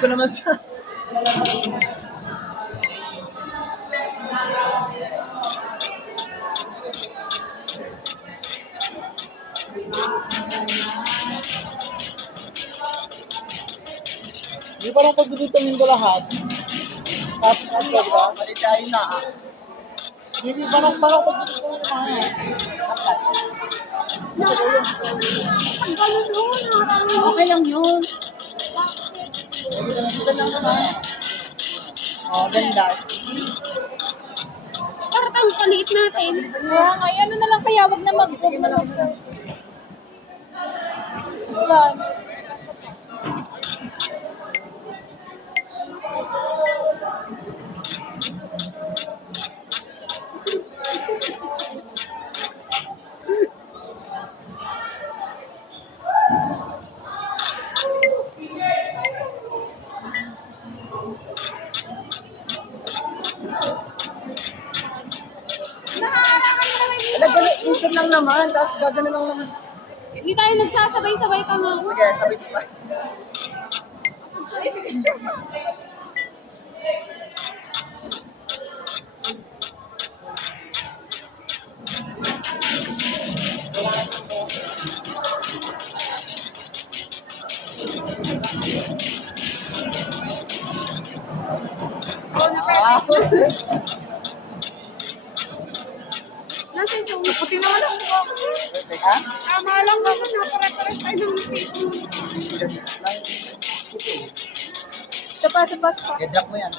ko naman siya. Di parang pagdudutamin ko lahat. Tapos ka ba? Malisahin na. Hindi parang pagdudutamin ko lahat. Ang gano'n doon. Okay lang yun. Ganda lang naman. Oh, ganda. Parang ang kaliit natin. Kaya nga, ano na lang kaya, wag na mag-vlog na lang. Yan. Instant lang naman, tapos gagana lang naman. Hindi tayo nagsasabay-sabay pa nga. Sige, sabay-sabay. Nasaan yung puti naman ang mukha ko? Ha? Tama lang naman, napare-pares tayo ng Facebook. Tapas. I-drop mo yan.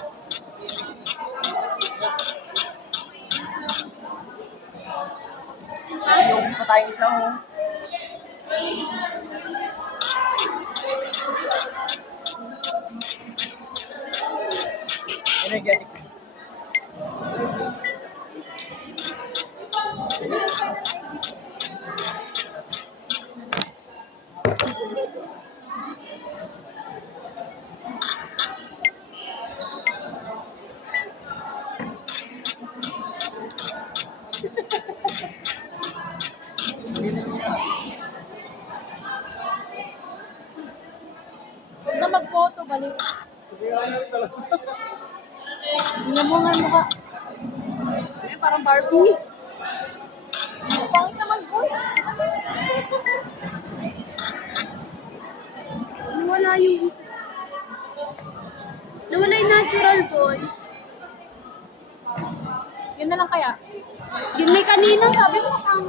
Yung pa tayo isa mo. Energetic. Huwag na mag-photo, balik. Tingnan mo nga mukha. Ay, parang Barbie. Ang pangit naman, boy. Nawala yung... Nawala yung natural boy. Yun na lang kaya. Yun may kanina, sabi mo kang...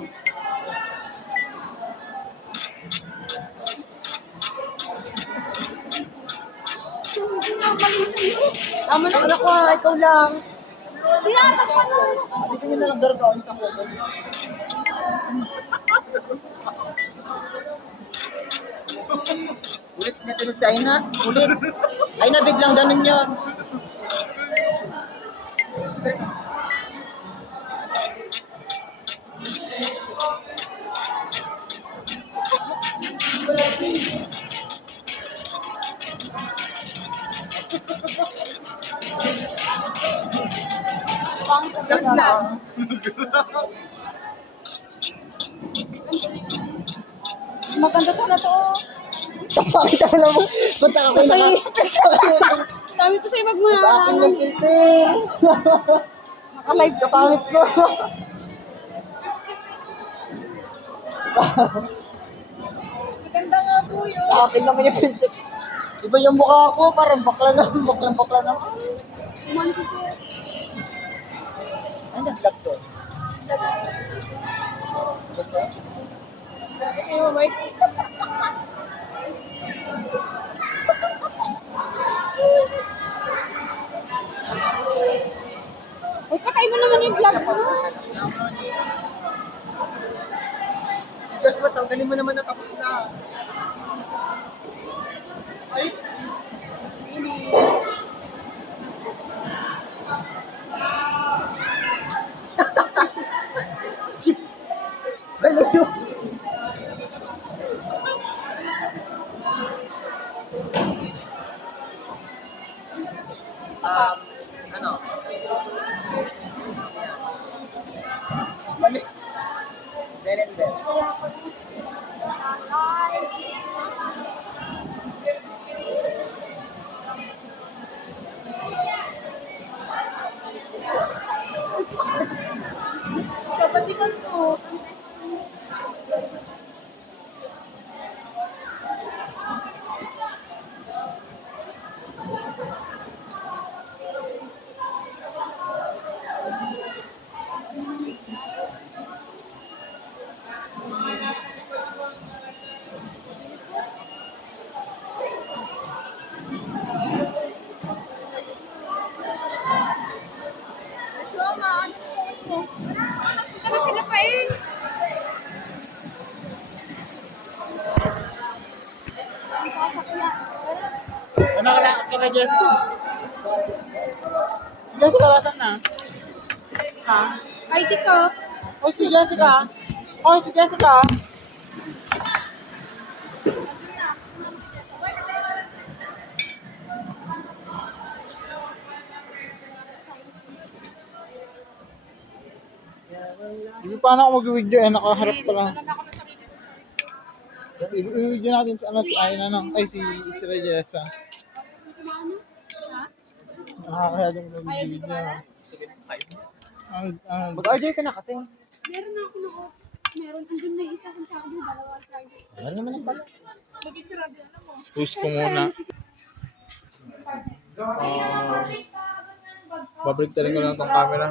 Tama na anak ko, ikaw lang. Tinatag pa na. Dito nyo na lang dito, alis ako. Ulit na tunod sa Aina. Ulit. Aina, biglang ganun yun. Pangit na Gag na. Maganda sana to. Pakita mo lang mo. Punta ako yung Sabi ko sa'yo Sa akin magmahal. yung filter. Nakalive ka pa. Kapangit ko. Maganda nga po yun. Sa akin naman yung filter. Iba yung mukha ko, parang bakla na. Bakla na. Ay, nag-vlog to. Okay, mamay. Uy, patay mo naman yung vlog mo. Diyos mo, tanggalin mo naman na tapos na. Ay, ini. Baliw. Ano? Mali. Belen. Si Jessica, nasan na? Ha? ID ko. Oy, si Jessica. Oy, si Jessica. Hindi pa na ako mag-video eh, nakaharap pa lang. I-video natin si, si Aina, no? Ay, si Regessa. Nakakaya din mag-video. Mag-order ka na kasi. Meron na ako na meron. Andun na yung isa kong charger. Dalawa charger. Meron naman ang pala. Lagi si Roger na mo. Push ko muna. Babalik ko lang tong camera.